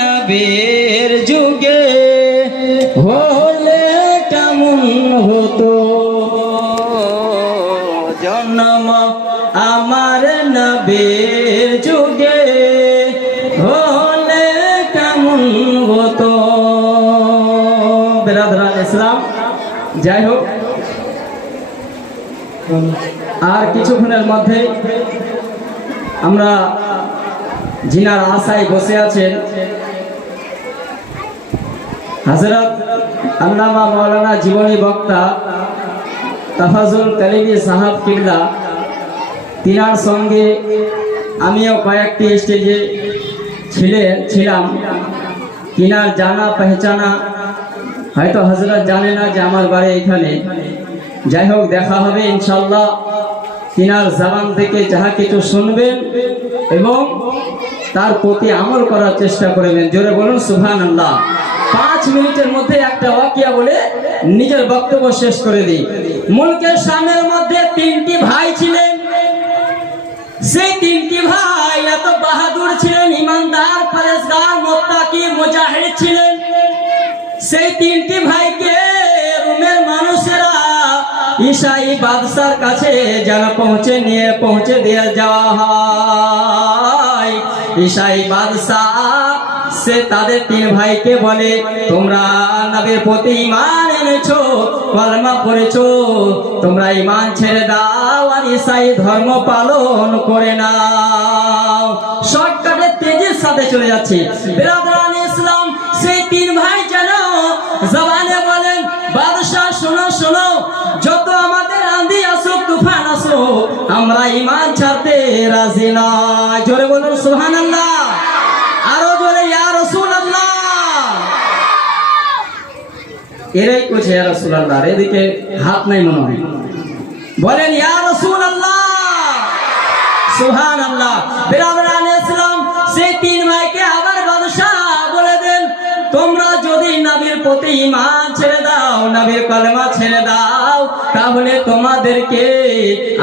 নবীর যুগে হলে কেমন হতো জন্ম আমার নবীর যুগে হলে কেমন হতো। বিরাদরান ইসলাম, যাই হোক আর কিছুক্ষণের মধ্যে আমরা জিনার আশায় বসে আছেন হযরত আল্লামা মাওলানা জীবনী বক্তা তাফাজুল কালিমি সাহাব কিবলা, তিনার সঙ্গে আমিও কয়েকটি স্টেজে ছিলাম। তিনার জানা পেহচানা হয়তো হযরত জানে না যে আমার বাড়ি এখানে। যাই হোক দেখা হবে ইনশাল্লাহ। তিনার জবান থেকে যাহা কিছু শুনবেন এবং তার প্রতি আমল করার চেষ্টা করবেন। জোরে বলুন সুবহানাল্লাহ। 5 মিনিটের মধ্যে একটা ওয়াকিয়া বলে নিজের বক্তব্য শেষ করে দিই। মুলকের শানের মধ্যে 3টি ভাই ছিলেন। সেই 3টি ভাই এত বাহাদুর ছিলেন, ইমানদার, পরেজগার, মুত্তাকি, মুজাহিদ ছিলেন। সেই 3টি ভাইকে রোমের মানুষেরা ঈসাই বাদশার কাছে যেন পৌঁছে দিয়ে যাওয়া হয়। ঈসাই বাদশাহ সে তাদের 3 ভাইকে বলে, তোমরা নবীর প্রতি ঈমান এনেছো, কলমা পড়েছো, তোমরা ঈমান ছেড়ে দাও আর ঈসাই ধর্ম পালন করে নাও। শর্টকাটে তেজের সাথে চলে যাচ্ছে। বিরাদরান ইসলাম, সেই 3 ভাই যেন জবানে বলেন, বাদশাহ শোনো শোনো, যত আমাদের আঁধি আসুক, তুফান আসুক, আমরা ঈমান ছাড়তে রাজি না। জোরে বলুন সুবহানাল্লাহ। আরো জোরে ইয়া রাসূলুল্লাহ। এরাই কইছে ইয়া রাসূলুল্লাহ, এদিকে হাত নাই মনে হয়, বলেন ইয়া রাসূলুল্লাহ সুবহানাল্লাহ। বিরাদরান ইসলাম, সেই 3 ভাইকে আবার বাদশাহ বলে দেন, তোমরা যদি নবীর প্রতি ঈমান ছেড়ে দাও, নবীর কলেমা ছেড়ে দাও, তাহলে তোমাদেরকে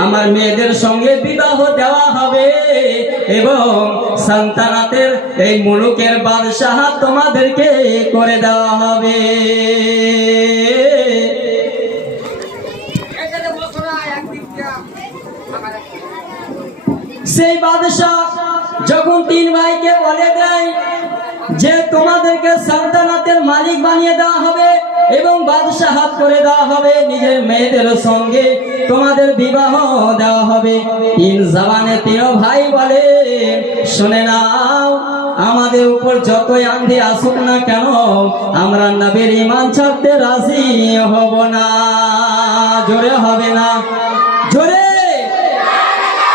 আমার মেয়েদের সঙ্গে বিবাহ দেওয়া হবে এবং সন্তানাতের এই মুলুকের বাদশাহ তোমাদেরকে করে দেওয়া হবে। সেই বাদশাহ যখন 3 ভাইকে বলে দেয় যে তোমাদেরকে সালতানাতের মালিক বানিয়ে দেওয়া হবে এবং বাদশাহাত করে দেওয়া হবে, নিজের মেয়েদের সঙ্গে তোমাদের বিবাহ দেওয়া হবে, 3 জবানে 3 ভাই বলে, শুনে নাও, আমাদের উপর যতই আঁধি আসুক না কেন, আমরা নবীর ঈমান ছাড়তে রাজি হব না। জোরে হবে না, জোরে।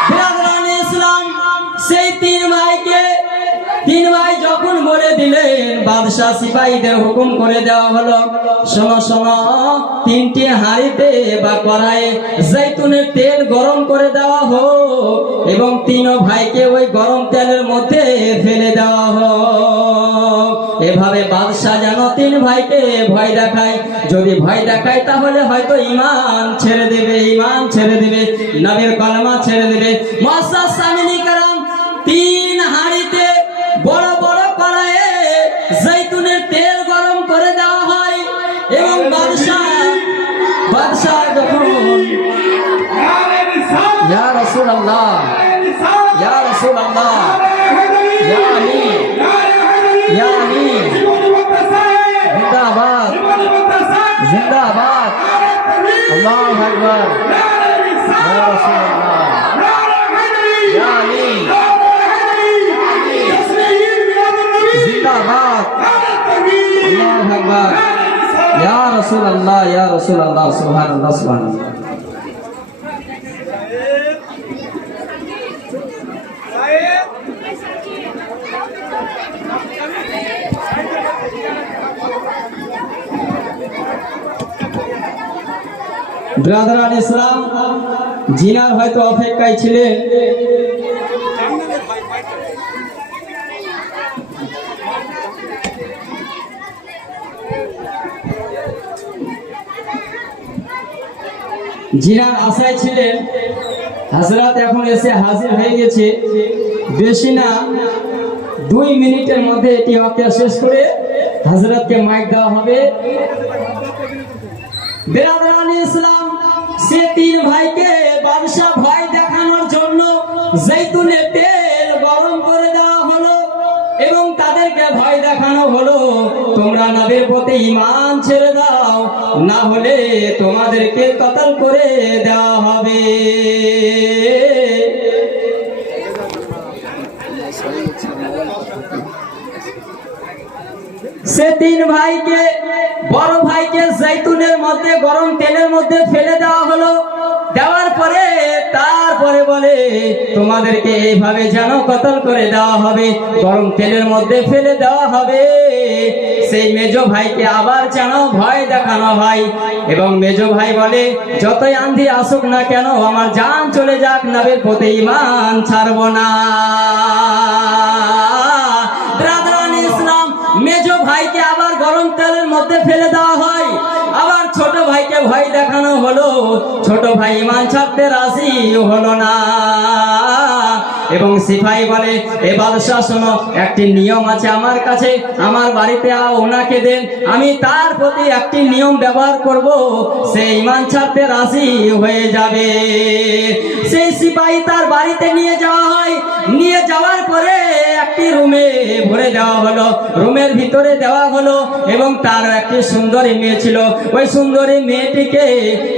বিরাদরান ইসলাম, সেই 3 ভাইকে 3 ভাই যখন বলে দিলেন, বাদশাহ সিপাহীদের হুকুম করে দেওয়া হলো, শোনো শোনো, 3টি হাঁড়িতে বা কড়াইয়ে জৈতুনের তেল গরম করে দেওয়া হোক এবং 3 ভাইকে ওই গরম তেলের মধ্যে ফেলে দেওয়া হোক। এভাবে বাদশাহ যেন 3 ভাইকে ভয় দেখায়। যদি ভয় দেখায় তাহলে হয়তো ঈমান ছেড়ে দেবে, ঈমান ছেড়ে দেবে, নবীর কলেমা ছেড়ে দেবে। মুআজ্জাজ সামিনী کرام, 3 হাঁড়িতে বড় বড় কড়াইয়ে জৈতুনের তেল গরম করে দেওয়া হয় এবং বাদশাহ যখন ইয়া রাসূলুল্লাহ, ইয়া রাসূলুল্লাহ, ইয়া আলী, ইয়া আলী, জিন্দাবাদ, জিন্দাবাদ, আল্লাহু আকবার, ইয়া রাসূলুল্লাহ, ইয়া আলী, জিন্দাবাদ, আল্লাহু আকবার, ইয়া রাসূলুল্লাহ, ইয়া রাসূলুল্লাহ, সুবহানাল্লাহ, সুবহানাল্লাহ। ব্রাদারান ইসলাম, জিনার হয়তো অপেক্ষায় ছিলেন। জিনার আশায় ছিলেন, হযরত এখন এসে হাজির হয়ে গেছে। বেশি না 2 মিনিটের মধ্যে এটি ওয়াকিয়া শেষ করে হযরতকে মাইক দেওয়া হবে। বেরাদারানে ইসলাম, সে 3 ভাইকে বাদশা ভয় দেখানোর জন্য জৈতুনের তেল গরম করে দেওয়া হলো এবং তাদেরকে ভয় দেখানো হলো, তোমরা নবীর প্রতি ঈমান ছেড়ে দাও, না হলে তোমাদেরকে কতল করে দেওয়া হবে। সে 3 ভাইকে, বড় ভাইকে জৈতুনের মধ্যে গরম তেলের মধ্যে ফেলে দেওয়া হলো। দেওয়ার পরে তারপরে বলে, তোমাদেরকে এইভাবে যেন কতল করে দেওয়া হবে, গরম তেলের মধ্যে ফেলে দেওয়া হবে। সেই মেজো ভাইকে আবার যেন ভয় দেখানো হয় এবং মেজো ভাই বলে, যতই আঁধি আসুক না কেন আমার জান চলে যাক, নবীর প্রতি ঈমান ছাড়বো না। ব্রাদারান ইসলাম, মেজো ভাইকে আবার গরম তেলের মধ্যে ফেলে দেওয়া হয়। আবার ছোট ভাইকে ভয় দেখানো হলো, ছোট ভাই ঈমান ছাড়তে রাজি হলো না। এবং সিপাহী বলে, এ বাদশা শোনো, একটি নিয়ম আছে আমার কাছে, আমার বাড়িতে ওনাকে দেন, আমি তার প্রতি একটি নিয়ম ব্যবহার করব, সে ঈমান ছাড়তে রাজি হয়ে যাবে। সেই সিপাহী তার বাড়িতে নিয়ে যাওয়া হয়। নিয়ে যাওয়ার পরে একটি রুমে ভরে দেওয়া হলো, রুমের ভিতরে দেওয়া হলো এবং তার একটি সুন্দরী মেয়ে ছিল, ওই সুন্দরী মেয়েটিকে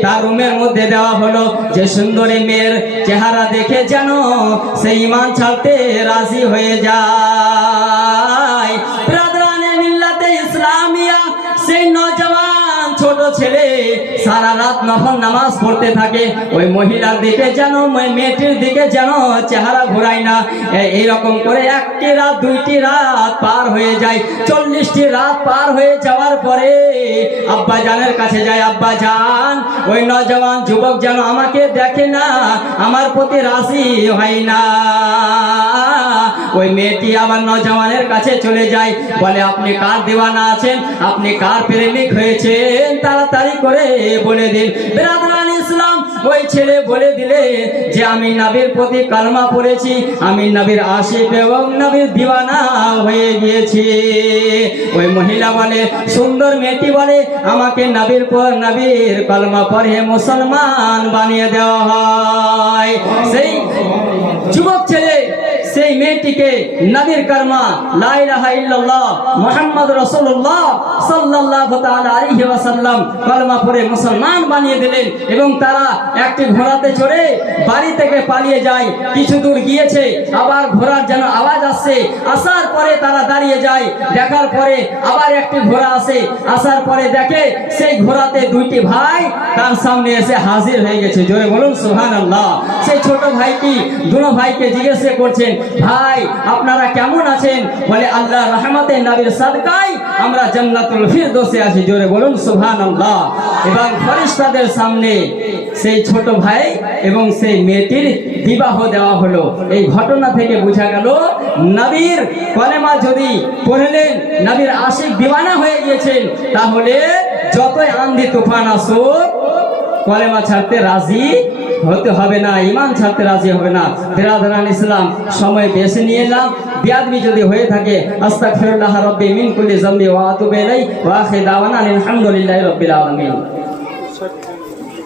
তার রুমের মধ্যে দেওয়া হলো। যে সুন্দরী মেয়ের চেহারা দেখে যেন সেই ঈমান ছাড়তে রাজি হয়ে যায়। ব্রাদারানে মিল্লাতে ইসলামিয়া, সেই নওজওয়ান ছোট ছেলে সারা রাত নফল নামাজ পড়তে থাকে। ওই মহিলার দিকে যেন, ওই মেয়েটির দিকে যেন চেহারা ঘোরায় না। এইরকম করে 1টি রাত 2টি রাত পার হয়ে যায়। 40টি রাত পার হয়ে যাওয়ার পরে আব্বা জানের কাছে যায়, আব্বা জান, ওই নওজওয়ান যুবক যেন আমাকে দেখে না, আমার প্রতি রাজি হয় না। ওই মেয়েটি আবার নওজওয়ানের কাছে চলে যায়, বলে, আপনি কার দিওয়ানা আছেন, আপনি কার প্রেমিক হয়েছেন, তাড়াতাড়ি করে বলে দিন। ব্রাদারান ইসলাম, ওই ছেলে বলে দিলে যে আমি নবীর প্রতি কালমা পড়েছি, আমি নবীর আশিক এবং নবীর দিওয়ানা হয়ে গিয়েছি। ওই মহিলা বলে, সুন্দর মেয়েটি বলে, আমাকে নবীর কালমা পড়ে মুসলমান বানিয়ে দেওয়া হয়। সেই যুবক ছেলে সেই মেয়েটিকে নবীর কালমা লা ইলাহা ইল্লাল্লাহ মুহাম্মদ রাসূলুল্লাহ সাল্লাল্লাহু তাআলা আলাইহি ওয়াসাল্লাম কালমা পড়ে মুসলমান বানিয়ে দিলেন এবং তারা একটি ঘোড়াতে চড়ে বাড়ি থেকে পালিয়ে যায়। কিছু দূর গিয়েছে, আবার ঘোড়ার যেন আওয়াজ আসছে, আসার পরে তারা দাঁড়িয়ে যায়। দেখার পরে আবার একটি ঘোড়া আসে, আসার পরে দেখে সেই ঘোড়াতে 2টি ভাই তার সামনে এসে হাজির হয়ে গেছে। জোরে বলুন সুবহানাল্লাহ। সেই ছোট ভাইটি দুনো ভাইকে জিজ্ঞেস করছেন, ভাই আপনারা কেমন আছেন? বলে, আল্লাহর রহমতে নবীর সাদকায় আমরা জান্নাতুল ফিরদৌসে আছি। জোরে বলুন সুবহানাল্লাহ। এবং ফেরেশতাদের সামনে সেই ছোট ভাই এবং সেই মেয়েটির বিবাহ দেওয়া হলো। এই ঘটনা থেকে বোঝা গেল, নবীর কলেমা যদি পড়লেন, নবীর আশিক দিওয়ানা হয়ে গিয়েছেন, তাহলে যতই আঁধি তুফান আসুক কলেমা ছাড়তে রাজি হতে হবে না, ঈমান ছাড়তে রাজি হবে না। বিরাদারান ইসলাম, সময় বেশি নিয়ে এলাম, বিয়াদবি যদি হয়ে থাকে আস্তাগফিরুল্লাহ রাব্বি মিন কুল্লি যামবি ওয়া আতুবু ইলাইহি ওয়া আখিরু দাওয়ানা আলহামদুলিল্লাহি রাব্বিল আলামিন।